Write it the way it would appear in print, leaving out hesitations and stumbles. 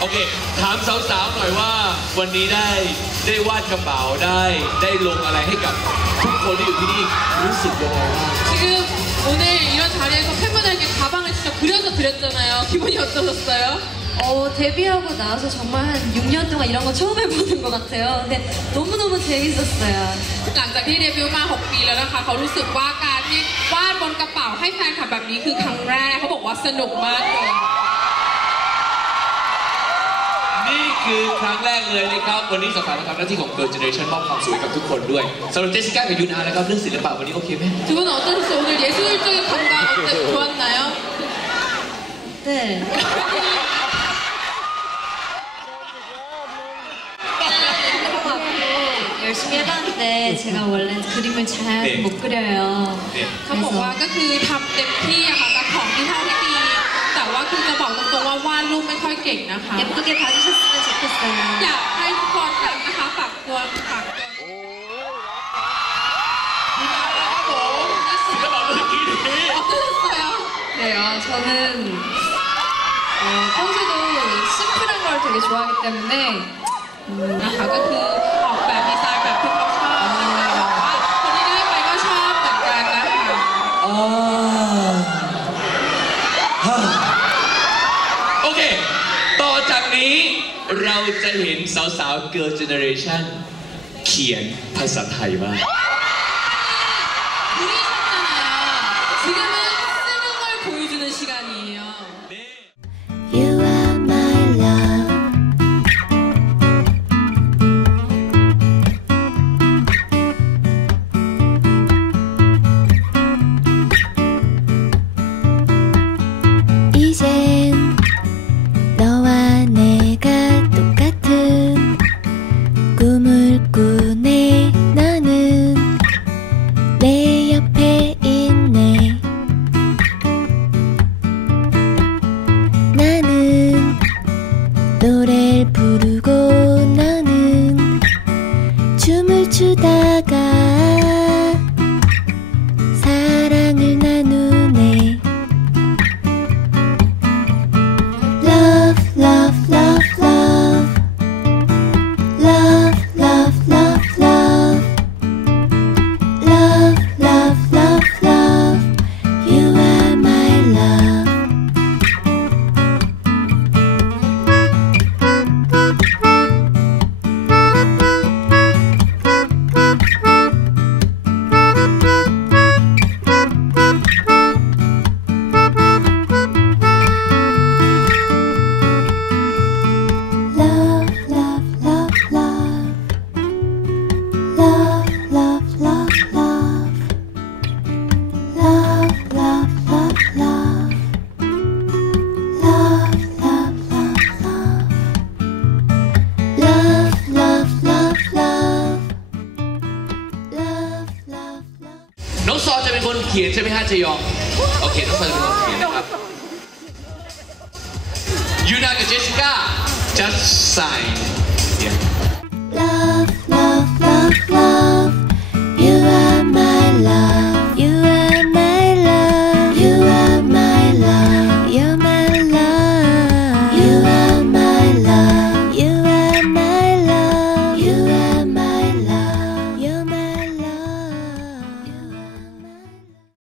โอเคถามสาวๆหน่อยว่าวันนี้ได้วาดกระเป๋าได้ลงอะไรให้กับทุกคนที่อยู่ที่นี่รู้สึกยังไงบ้าง 지금 오늘 이런 자리에서 팬분들에게 가방을 진짜 그려서 드렸잖아요. 기분이 어떠셨어요? 데뷔하고 나서 정말 한 6년 동안 이런 거 처음 해보는 것 같아요. 근데 너무너무 재밌었어요. หลังจากที่เดบิวต์มา 6 ปีแล้วนะคะเขารู้สึกว่าการที่วาดบนกระเป๋าให้แฟนคลับแบบนี้คือครั้งแรกเขาบอกว่าสนุกมากเลย นี่คือครั้งแรกเลยนะครับวันนี้สาวๆมาทำหน้าที่ของ Girl Generation มอบความสวยกับทุกคนด้วยสำหรับเจสสิก้ากับยูนานะครับเรื่องศิลปะวันนี้โอเคไหม 두 분은 어떠셨어요? 오늘 예술적인 감각 좋았나요? 네. 열심히 해봤는데 제가 원래 그림을 잘 못 그려요. เขาบอกว่าก็คือทำเต็มที่อะค่ะกับของที่เท่าที่มีแต่ว่าคือจะบอกตรงๆว่าวาดรูปไม่ค่อยเก่งนะคะ 예쁘게 봐주셨으면 좋겠어요. อยากให้ทุกคนนะคะฝากตัว ศิลปะเมื่อกี้นี้ 어떠셨어요? 네, 저는 평소에도 심플한 걸 되게 좋아하기 때문에 นะคะก็คือออกแบบดีไซน์แบบที่เขาชอบนะคะแบบว่าคนที่ได้ไปก็ชอบเหมือนกันนะคะ โอเคต่อจากนี้เราจะเห็นสาวๆ Girl Generation เขียนภาษาไทยบ้าง 그리셨잖아요. 지금은 쓰는 걸 보여주는 시간이에요. You are my love. 이젠 너와 내가 똑같은 꿈을 꾸네. 너는 내 옆에 있네. 나는 노래를 부르고 너는 춤을 추다가 사랑을 나누네. Love, love, love, love. Love, love, love, love. Love, love, love, love. You are my love. Love, love, love, love. Love, love, love, love. Love, love, love, love. Love, love, love, love. Love, love, love, love. Love, love, love. น้องซอจะเป็นคนเขียนใช่ไหมฮะเจยองโอเคน้องซอจะเป็นคนเขียนนะครับยูนากับเจสสิก้า just sign Love,